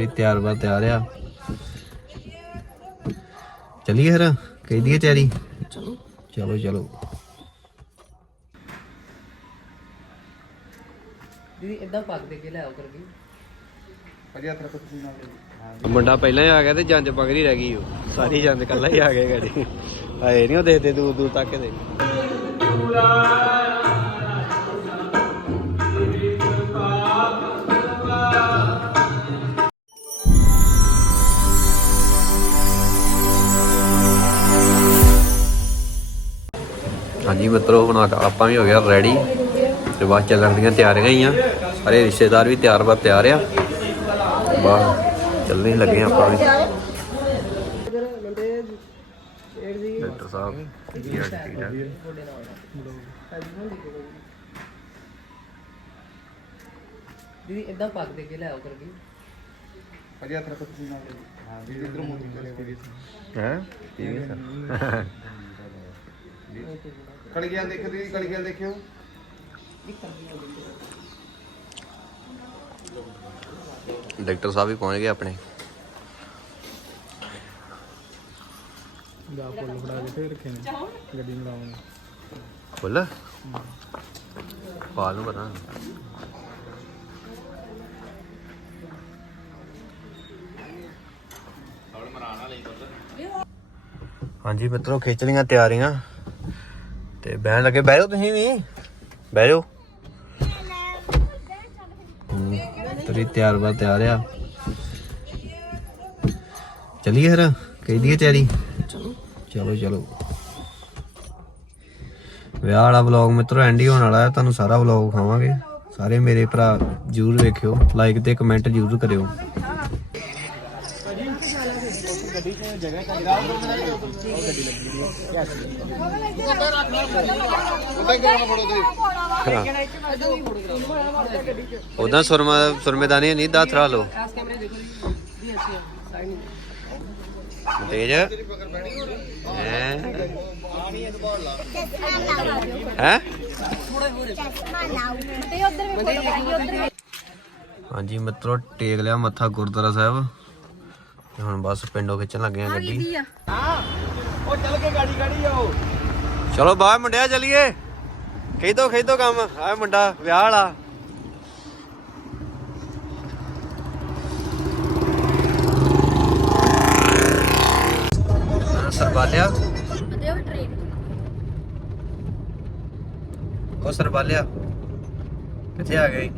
ਤੁਰੀ ਤਿਆਰ ਬਾ ਤਿਆਰ ਆ। ਚਲੀਏ ਫਿਰ? ਕਹਿ ਦਈਏ ਤਿਆਰੀ? ਚਲੋ। ਚਲੋ ਚਲੋ। ਦੀਦੀ ਇਦਾਂ ਪੱਗ ਦੇ ਕੇ ਲੈ ਆਓ ਕਰਗੀ ਮੁੰਡਾ ਪਹਿਲਾਂ ਹੀ ਆ ਗਿਆ ਤੇ ਜੰਜ ਪਗੜੀ ਰਹਿ ਗਈ ਉਹ। ਸਾਰੀ ਜੰਜ ਕੱਲਾ ਹੀ ਆ ਗਿਆ ਗਾੜੀ। ਆਏ ਨਹੀਂ ਉਹ ਦੇਖਦੇ ਦੂਰ ਦੂਰ ਤੱਕ ਦੇ ਹਾਂਜੀ ਮਿੱਤਰੋ ਹੁਣ ਆਪਾਂ ਵੀ ਹੋ ਗਿਆ ਰੈਡੀ ਤੇ ਬਸ ਚੱਲਣ ਦੀਆਂ ਤਿਆਰੀਆਂ ਹੀ ਆ। ਸਾਰੇ ਰਿਸ਼ਤੇਦਾਰ ਵੀ ਤਿਆਰ ਬਾ ਤਿਆਰ ਆ। ਬਾਹਰ ਚੱਲਣੇ ਲੱਗੇ ਆਪਾਂ ਵੀ। ਡਾਕਟਰ ਸਾਹਿਬ ਕੀ? ਦੀਦੀ ਇਦਾਂ ਪੱਗ ਦੇ ਕੇ ਲੈ ਆਓ ਕਰਗੀ ਹੈਂ ਠੀਕ ਹੈ। ਸਰ ਕੜਗੀਆਂ ਦੇਖੋ ਦੀਦੀ ਕੜਗੀਆਂ ਦੇਖਿਓ। ਡਾਕਟਰ ਸਾਹਿਬ ਵੀ ਪਹੁੰਚ ਗਏ ਆਪਣੇ। ਜਾ ਫੁੱਲ ਫੜਾ ਕੇ ਫੇਰ ਰੱਖੇ ਨੇ ਗੱਡੀ ਮੜਾਉਣ ਫੁੱਲ? ਪਾਲ ਨੂੰ ਪਤਾ। ਹਾਂਜੀ ਮਿੱਤਰੋ ਖਿੱਚ ਲੀਆਂ ਤਿਆਰੀਆਂ। ਤੇ ਬਹਿਣ ਲੱਗੇ। ਬਹਿ ਜਾਓ ਤੁਸੀਂ ਵੀ। ਬਹਿ ਜਾਓ। ਤੇਰੀ ਤਿਆਰ ਬਾ ਤਿਆਰ ਆ। ਚਲੀਏ ਫਿਰ? ਕਹਿ ਦਈਏ ਤਿਆਰੀ? ਚਲੋ ਚਲੋ। ਚਲੋ ਵਿਆਹ ਵਾਲਾ ਵਲੌਗ ਮਿੱਤਰੋ ਐਂਡ ਹੀ ਹੋਣ ਵਾਲਾ ਹੈ। ਤੁਹਾਨੂੰ ਸਾਰਾ ਵਲੌਗ ਖਾਵਾਂਗੇ ਸਾਰੇ ਮੇਰੇ ਭਰਾ ਜਰੂਰ ਵੇਖਿਓ। ਲਾਈਕ ਤੇ ਕਮੈਂਟ ਜਰੂਰ ਕਰਿਓ। ਉਦਾਂ ਸੁਰਮਾ ਸੁਰਮੇਦਾਨੀ ਨਹੀਂ ਦਾ ਥਰਾ ਲੋ ਤੇਜ। ਹੈ? ਹਾਂਜੀ ਮਿੱਤਰੋ ਟੇਕ ਲਿਆ ਮੱਥਾ ਗੁਰਦੁਆਰਾ ਸਾਹਿਬ। ਤੇ ਹੁਣ ਬਸ ਪਿੰਡੋਂ ਖਿੱਚਣ ਲੱਗੇ ਆ ਗੱਡੀ ਉਹ ਚੱਲ ਕੇ ਗਾੜੀ ਗਾੜੀ ਆਓ ਚਲੋ ਬਾਹਰ ਮੁੰਡਿਆ ਚੱਲੀਏ ਖੇਦੋ ਖੇਦੋ ਕੰਮ ਆ ਮੁੰਡਾ ਵਿਆਹ ਵਾਲਾ ਸਰਬਾਲਿਆ ਉਹ ਸਰਬਾਲਿਆ ਕਿੱਥੇ ਆ ਗਏ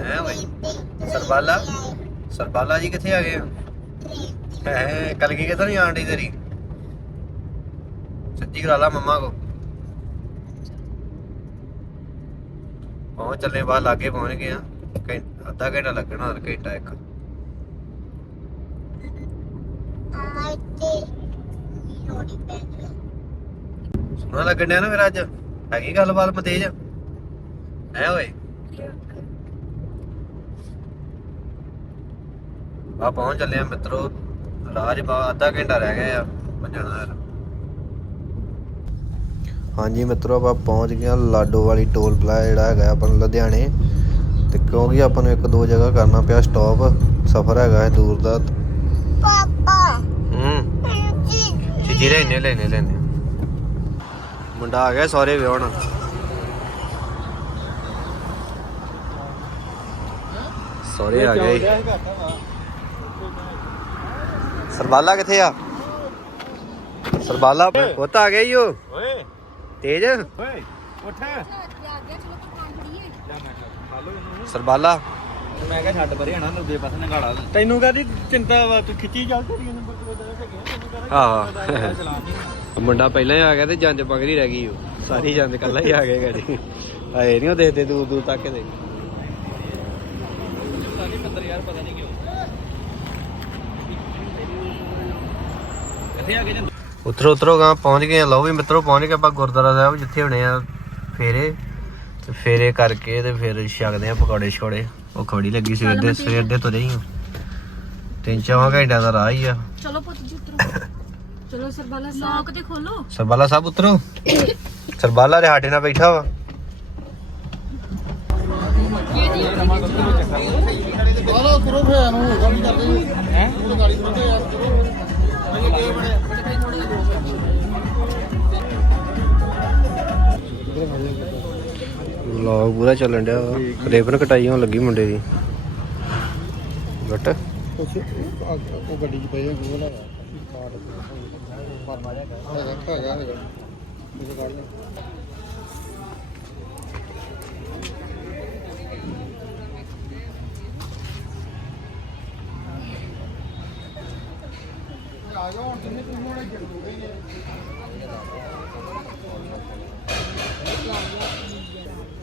ਹੈ ਬਈ ਸਰਬਾਲਾ ਸਰਬਾਲਾ ਜੀ ਕਿੱਥੇ ਆ ਗਏ ਹੈ ਕਲਗੀ ਕਿੱਥੋਂ ਨਹੀਂ ਆਂਡੀ ਤੇਰੀ? ਸੱਚੀ ਕਰਾ ਲਾ ਮੰਮਾ ਕੋ। ਪਹੁੰਚ ਚੱਲੇ ਬਾਹਰ ਲਾਗੇ ਪਹੁੰਚ ਗਏ ਆ ਘੰ- ਅੱਧਾ ਘੰਟਾ ਲੱਗਣਾ ਹੋਰ ਘੰਟਾ ਇੱਕ। ਸੋਹਣਾ ਲੱਗਣ ਡਿਆ ਨਾ ਫਿਰ ਅੱਜ। ਹੈਗੀ ਗੱਲਬਾਤ ਮਤੇਜ? ਐ ਓਏ? ਆ ਪਹੁੰਚ ਚੱਲੇ ਆ ਮਿੱਤਰੋ। ਰਾਜ ਬਾ ਅੱਧਾ ਘੰਟਾ ਰਹਿ ਗਿਆ ਆ ਭੱਜਣਾ ਯਾਰ। ਹਾਂਜੀ ਮਿੱਤਰੋ ਆਪਾਂ ਪਹੁੰਚ ਗਏ ਹਾਂ ਲਾਡੋ ਵਾਲੀ ਟੋਲ ਪਲਾਜ਼ਾ ਜਿਹੜਾ ਹੈਗਾ ਆਪਾਂ ਨੂੰ ਲੁਧਿਆਣੇ। ਤੇ ਕਿਉਂਕਿ ਆਪਾਂ ਨੂੰ ਇੱਕ ਦੋ ਜਗ੍ਹਾ ਕਰਨਾ ਪਿਆ ਸਟਾਪ ਸਫ਼ਰ ਹੈਗਾ ਹੈ ਦੂਰ ਦਾ। ਪਾਪਾ। ਹੂੰ। ਚੀਜੀ ਲੈਨੇ ਲੈਨੇ ਲੈਨੇ। ਮੁੰਡਾ ਆ ਗਿਆ ਸਾਰੇ ਵਿਆਹਣ। ਸਾਰੇ ਆ ਗਏ ਸਰਬਾਲਾ ਕਿੱਥੇ ਆ? ਸਰਬਾਲਾ ਉਹ ਤਾਂ ਆ ਗਿਆ ਈ ਓਏ। ਤੇਜ? ਓਏ ਉੱਠ। ਸਰਬਾਲਾ। ਮੈਂ ਕਿਹਾ ਛੱਡ ਪਰੇ ਹਣਾ ਦੂਜੇ ਪਾਸੇ ਨਗਾੜਾ ਤੈਨੂੰ ਕਾਦੀ ਚਿੰਤਾ ਵਾ? ਤੂੰ ਖਿੱਚੀ ਚੱਲ ਤੇਰੀ ਨੰਬਰ ਤੇ ਬਦਲ ਹਾਂ ਮੁੰਡਾ ਪਹਿਲਾਂ ਹੀ ਆ ਗਿਆ ਤੇ ਜੰਜ ਪਗੜੀ ਰਹਿ ਗਈ ਉਹ। ਸਾਰੀ ਜੰਜ ਕੱਲਾ ਹੀ ਆ ਗਿਆ ਗਾੜੀ ਆਏ ਨਹੀਂ ਉਹ ਦੇਖਦੇ ਦੂਰ ਦੂਰ ਤੱਕ ਦੇ ਸਾਡੀ ਪੱਤਰ ਯਾਰ ਪਤਾ ਨਹੀਂ ਕਿਉਂ ਕਿੱਥੇ ਆ ਗਏ ਜੰਦ ਉਤਰੋ ਉਤਰੋ ਗਾ ਪਹੁੰਚ ਗਏ ਲਓ ਵੀ ਮਿੱਤਰੋ ਪਹੁੰਚ ਗਏ ਆਪਾਂ ਗੁਰਦੁਆਰਾ ਸਾਹਿਬ ਜਿੱਥੇ ਹੋਣੇ ਆ ਫੇਰੇ। ਤੇ ਫੇਰੇ ਕਰਕੇ ਤੇ ਫਿਰ ਛਕਦੇ ਆ ਪਕੌੜੇ ਛੋੜੇ ਉਹ ਖੜੀ ਲੱਗੀ ਸਵੇਰ ਦੇ ਸਵੇਰ ਦੇ ਤੁਰੇ ਹੀ ਆ। ਤਿੰਨ ਚਾਰ ਘੰਟਿਆਂ ਦਾ ਰਾਹ ਹੀ ਆ। ਚਲੋ ਪੁੱਤ ਜੀ ਉਤਰੋ। ਚਲੋ ਸਰਬਾਲਾ ਸਾਹਿਬ। ਲੋਕ ਤੇ ਖੋਲੋ। ਸਰਬਾਲਾ ਸਾਹਿਬ ਉਤਰੋ। ਸਰਬਾਲਾ ਦੇ ਸਾਡੇ ਨਾਲ ਬੈਠਾ ਵਾ। ਕਰੋ ਫਿਰ ਨੂੰ ਗਾੜੀ ਕਰਦੇ ਹੈ। ਉਹ ਗਾੜੀ ਕਰਦੇ ਯਾਰ ਵਲੌਗ ਪੂਰਾ ਚੱਲਣ ਡਿਆ ਰੇਬਨ ਕਟਾਈ ਹੋਣ ਲੱਗੀ ਮੁੰਡੇ ਦੀ। ਗੱਟ। ਉਹ ਗੱਡੀ 'ਚ ਪਏ ਉਹ ਲੈ ਆ। ਜਾਓ ਹੁਣ ਜਿੰਨੇ ਤੁਸੀਂ ਹੁਣ ਇੱਧਰ ਹੋ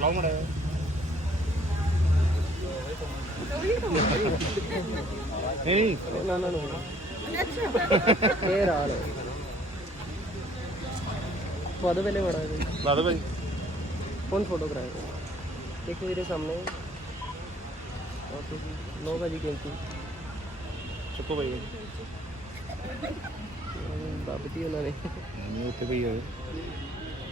ਲਾਓ ਮੜਾ ਨਹੀਂ ਨਾ ਨਾ ਨਾ ਫੇਰ ਆ ਲੈ ਪਦ ਵੇਲੇ ਬੜਾ ਹੈ ਲਾ ਦੋ ਭਾਈ ਕੌਣ ਫੋਟੋ ਕਰਾਏਗਾ ਦੇਖੋ ਮੇਰੇ ਸਾਹਮਣੇ ਓਕੇ ਜੀ ਲੋ ਭਾਜੀ ਗਿਣਤੀ ਚੁੱਕੋ ਭਾਈ ਬਾਬਤੀ ਉਹਨਾਂ ਨੇ ਨਹੀਂ ਉੱਥੇ ਭਾਈ ਹੋਏ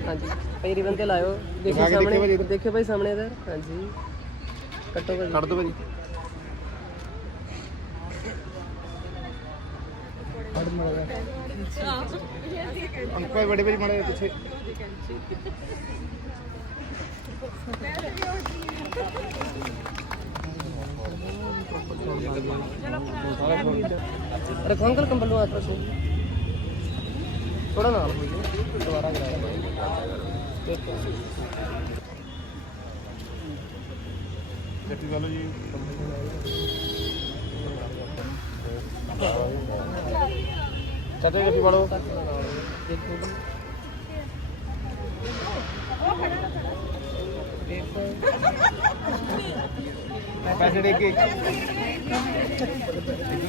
ਹਾਂਜੀ। ਭਾਈ ਰਿਬਨ ਤੇ ਲਾਇਓ। ਦੇਖੋ ਦੇਖਿਓ ਸਾਹਮਣੇ। ਭਾਜੀ। ਦੇਖਿਓ ਭਾਈ ਸਾਹਮਣੇ ਇਧਰ ਹਾਂਜੀ। ਕੱਟੋ ਭਾਜੀ ਕੱਢ ਦੋ ਭਾਈ। ਅੰਕਲ ਬੜੇ ਬੜੇ ਮੜੇ ਪਿੱਛੇ। ਰੱਖੋ ਅੰਕਲ ਕੰਬਲ ਨੂੰ ਹੱਥ ਰੱਖੋ। ਥੋੜਾ ਨਾਲ ਹੋਈ ਦੁਬਾਰਾ ਕਰਾਇਆ ਜੱਟੀ ਵਾਲੋ ਜੀ ਚਾਚਾ ਗੱਡੀ ਵਾਲੋ ਦੇਖੋ ਪੈਸੇ ਦੇ ਕੇ। ਕਿਉਂ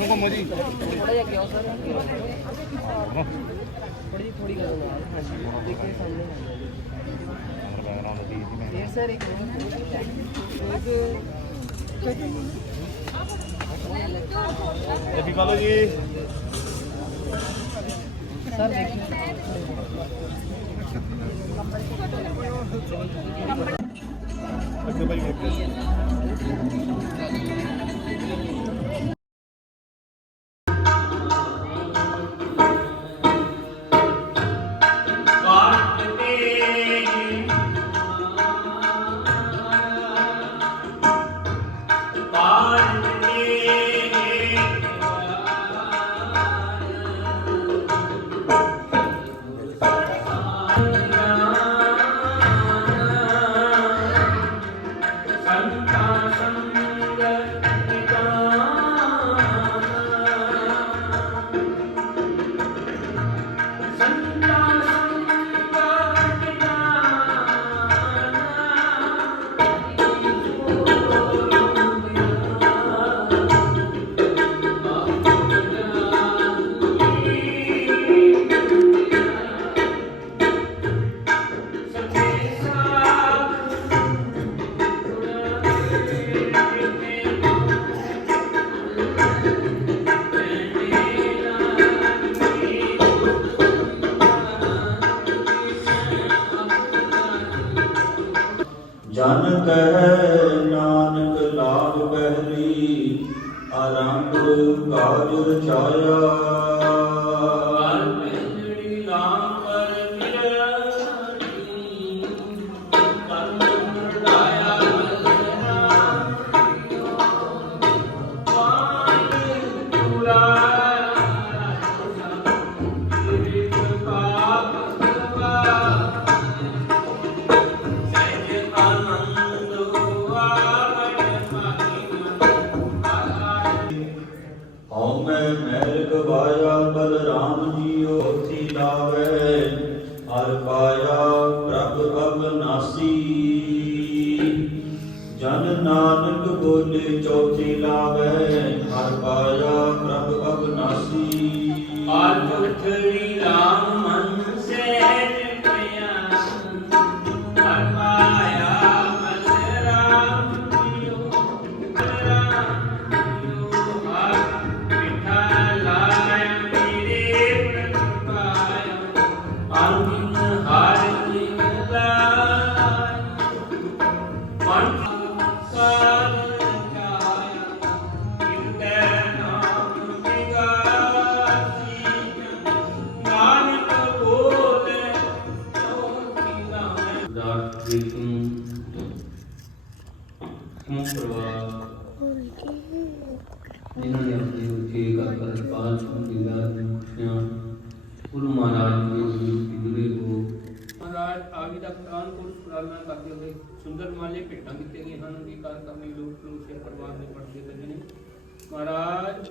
ਘੁੰਮੋ ਜੀ ਥੋੜਾ ਜਿਹਾ ਕਿਉਂ ਸਰ। ਥੋੜੀ ਥੋੜੀ ਕਰੋ ਨਾਲ ਹਾਂਜੀ ਦੇਖੋ ਸਾਹਮਣੇ ਇਹ ਸਰ ਇੱਕ ਗੱਡੀ ਵਾਲੋ ਜੀ ਸਰ ਦੇਖਿਓ ਅੱਛਾ ਭਾਈ ਜਨ ਮਹਾਰਾਜ ਆਗੇ ਦਾ ਪ੍ਰਾਨ ਪ੍ਰਾਰਥਨਾ ਕਰਦੇ ਹੋਏ ਸੁੰਦਰ ਮਾਲੇ ਭੇਟਾਂ ਕੀਤੇ ਗਏ ਹਨ ਅੰਗੀਕਾਰ ਕਰਨੀ ਲੋਕ ਨੂੰ ਸੇ ਪਰਿਵਾਰ ਦੇ ਪੜਦੇ ਲੱਗੇ ਨੇ। ਮਹਾਰਾਜ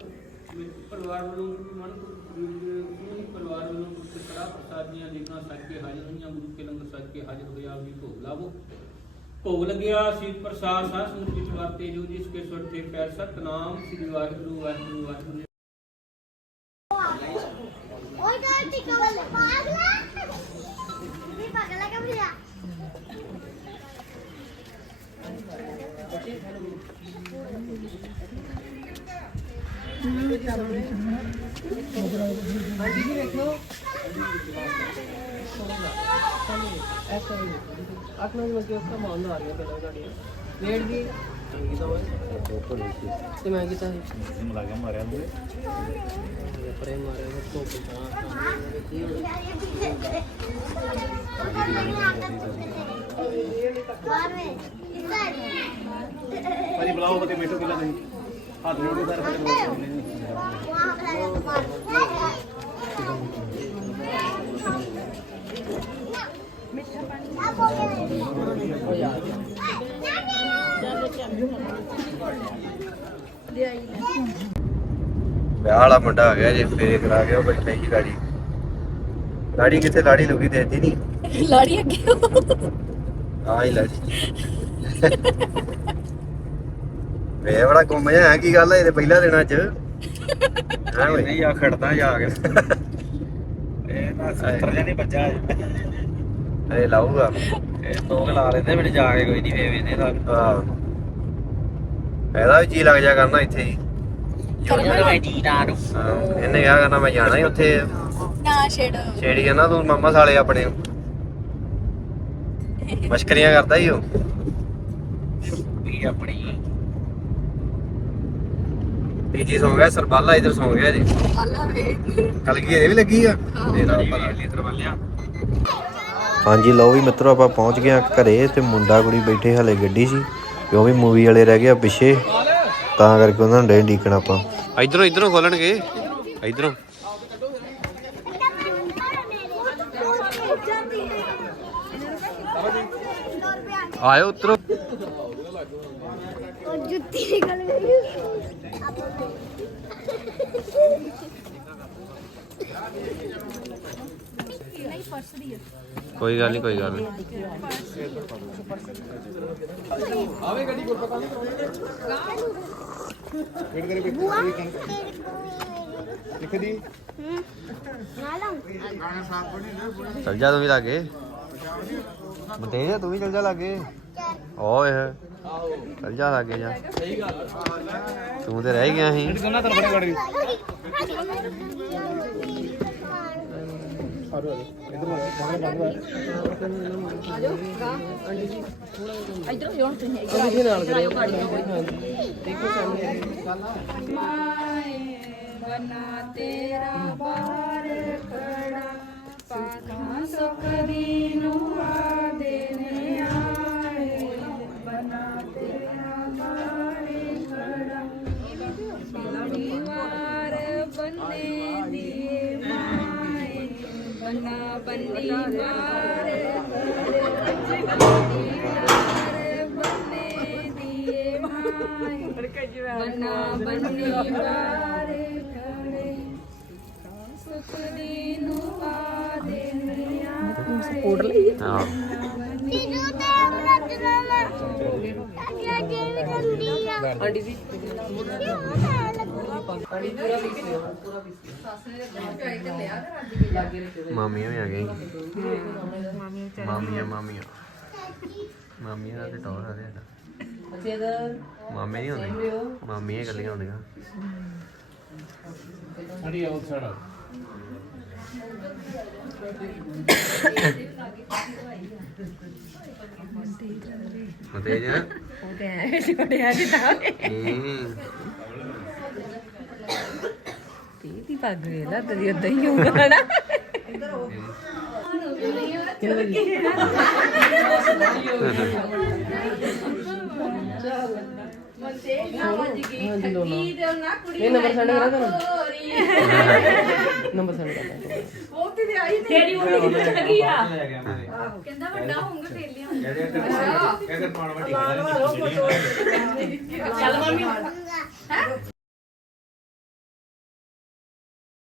ਪਰਿਵਾਰ ਵੱਲੋਂ ਮਨ ਨੂੰ ਪਰਿਵਾਰ ਵੱਲੋਂ ਕੁਝ ਕੜਾ ਪ੍ਰਸਾਦ ਦੀਆਂ ਲਿਖਾਂ ਸੱਜ ਕੇ ਹਾਜ਼ਰ ਹੋਈਆਂ, ਗੁਰੂ ਕੇ ਲੰਗਰ ਸੱਜ ਕੇ ਹਾਜ਼ਰ ਹੋਇਆ ਆਪ ਭੋਗ ਲਾਵੋ। ਭੋਗ ਲੱਗਿਆ ਸੀ ਪ੍ਰਸਾਦ, ਸਾਧ ਸੰਗਤ ਵਿੱਚ ਵਰਤੇ ਜੋ ਜਿਸ ਕੇ ਸੁਰ ਤੇ ਪੈਰ ਸਤਨਾਮ, ਸ੍ਰੀ ਵਾਹਿਗੁਰੂ ਵਾਹਿਗੁਰੂ ਵਾਹਿਗੁਰੂ। ਅੱਖ ਨਾਲ ਮੱਕੇ ਉਸ ਦਾ ਮਾਨ ਆ ਰਿਹਾ ਪਹਿਲਾਂ ਗਾੜੀ ਵੇੜ ਵੀ ਚੰਗੀ ਤਾਂ ਵਾ ਤੇ ਮੈਂ ਕੀਤਾ ਸੀ ਲੱਗ ਗਿਆ ਮਾਰਿਆ ਨੂੰ ਪਰੇ ਮਾਰੇ ਉਹ ਤੋਂ ਪਛਾਣ Baru eh. ਭਾਜੀ ਬੁਲਾਓ ਬਤੇ ਮੇਟੋ ਕਿਲਾ ਨਹੀਂ ਹੱਥ ਜੋੜੇ ਸਾਰੇ? ਉਹ ਯਾਰ ਵਿਆਹ ਵਾਲਾ ਮੁੰਡਾ ਆ ਗਿਆ ਜੇ ਫੇਰੇ ਕਰਾ ਕੇ ਉਹ ਬੈਠਾ ਹੀ ਗਾੜੀ ਗਾੜੀ ਕਿੱਥੇ ਲਾੜੀ ਲੁਕੀ ਦੇਤੀ ਨਹੀਂ ਲਾੜੀ ਅੱਗੇ ਹੀ ਲਾੜੀ। ਵੇ ਬੜਾ ਗੁੰਮ ਜਾ ਕੀ ਗੱਲ ਹੈ ਇਹਦੇ ਪਹਿਲਾ ਦਿਨਾਂ ਚ? ਹਾਂ ਓਏ ਨਹੀਂ ਆ ਖੜਦਾ ਜਾ ਕੇ ਇਹ ਨਾ ਸੱਤਰ ਜਣੇ ਬੱਜਾ ਇਹ ਲਾਊਗਾ। ਇਹ ਲੋਕ ਲਾ ਲੈਂਦੇ ਮੈਨੂੰ ਜਾ ਕੇ ਕੋਈ ਨਹੀਂ ਵੇਵੇ ਨੇ ਤਾਂ ਹਾਂ। ਇਹਦਾ ਵੀ ਜੀ ਲੱਗ ਜਾ ਕਰਨਾ ਇੱਥੇ ਹੀ। ਜੋਜੋ ਮੈਂ ਜੀ ਨਾ ਨੂੰ ਹਾਂ, ਇਹਨੇ ਕਿਹਾ ਕਰਨਾ ਮੈਂ ਜਾਣਾ ਹੀ ਉੱਥੇ। ਨਾ ਛੇੜ। ਛੇੜੀ ਕਹਿੰਦਾ ਤੂੰ ਮਾਮਾ ਸਾਲੇ ਆਪਣੇ ਮਸ਼ਕਰੀਆਂ ਕਰਦਾ ਹੀ ਉਹ। ਵੀ ਆਪਣੀ। ਤੀਜੀ ਸੌਂ ਗਿਆ ਸਰਬਾਲਾ ਇਧਰ ਸੌਂ ਗਿਆ ਜੀ। ਅੱਲਾ ਵੇ ਕਲਗੀ ਇਹਦੇ ਵੀ ਲੱਗੀ ਆ? ਇਹਦਾ ਪਤਾ ਲੀਟਰ ਵੱਲਿਆ ਹਾਂਜੀ ਲਓ ਵੀ ਮਿੱਤਰੋ ਆਪਾਂ ਪਹੁੰਚ ਗਏ ਆ ਘਰੇ ਤੇ ਮੁੰਡਾ ਕੁੜੀ ਬੈਠੇ ਹਲੇ ਗੱਡੀ 'ਚ ਕਿਉਂ ਵੀ ਮੂਵੀ ਵਾਲੇ ਰਹਿ ਗਏ ਆ ਪਿੱਛੇ ਤਾਂ ਕਰਕੇ ਉਹਨਾਂ ਨੂੰ ਡੇ ਡੀਕਣ ਆਪਾਂ। ਇਧਰੋਂ ਇਧਰੋਂ ਖੋਲਣਗੇ। ਇਧਰੋਂ। ਆਇਓ ਉਤਰੋ। और जुत्ती निकल गई कोई गल नहीं, कोई गल नहीं। चल जा तू भी लागे। बतेज तू भी चल जा लागे। ओए। ਚੱਲ ਜਾ ਲਾਗੇ ਜਾ। ਲਾਗੇ ਜਾ ਤੂੰ ਤੇ ਰਹਿ ਗਿਆ ਸੀ। ਦੋਨਾਂ ਤਰਫ ਬੜੀ ਬੜੀ। ਬਨਾ ਤੇਰਾ ਬਾਰ ਖੜਾ ਪਾਖਾਂ ਸੁਖ ਦੀਨੂ ਆ ਬਨਾ ਬੰਨੀ ਬਾਰ ਬੰਨੇ ਦੀਏ ਮਾਏ ਬਨਾ ਬੰਨੀ ਬਾਰ ਖੜੇ ਸਪੋਰਟ ਲਈ ਹਾਂ ਤੀਜੂ ਤੇ ਲੱਗਣਾ ਨਾ ਅੱਗੇ ਜੇ ਵੀ ਆ ਆਂਟੀ ਜੀ ਪੂਰਾ ਪੀਸ ਲਿਓ ਲਾਗੇ ਰੱਖਿਓ ਮਾਮੀਆਂ ਵੀ ਆ। ਗਈਆਂ ਮਾਮੀਆਂ ਮਾਮੀਆਂ ਮਾਮੀਆਂ ਦਾ ਤੇ ਟੌਰ ਆ ਰਿਹਾ ਅੱਛਾ ਇਹਦਾ ਮਾਮੇ ਨਹੀਂ ਹੁੰਦੇ ਮਾਮੀਆਂ ਇਕੱਲੀਆਂ ਹੁੰਦੀਆਂ ਮਤੇਜ ਉਹ ਤੇ ਐ ਛੋੜਿਆ ਜਿੱਦਾਂ। ਹੂੰ। ਤੀ ਦੀ ਪੱਗ ਵੇਲਾ ਤੇਰੀ ਉਦਾਂ ਹੀ ਹੋਊਗਾ ਨਾ ਲੋ ਇਹ ਨੰਬਰ ਸੈਂਡ ਕਰਾ ਤੁਹਾਨੂੰ ਨੰਬਰ ਸੈਂਡ ਕਰ ਦਾਂ ਤੇਰੀ ਉਹ ਕਿੱਥੇ ਚਲ ਗਈ ਆ? ਕਹਿੰਦਾ ਵੱਡਾ ਹੋਊਗਾ ਫੇਰ ਲਿਆ ਚੱਲ ਮੰਮੀ।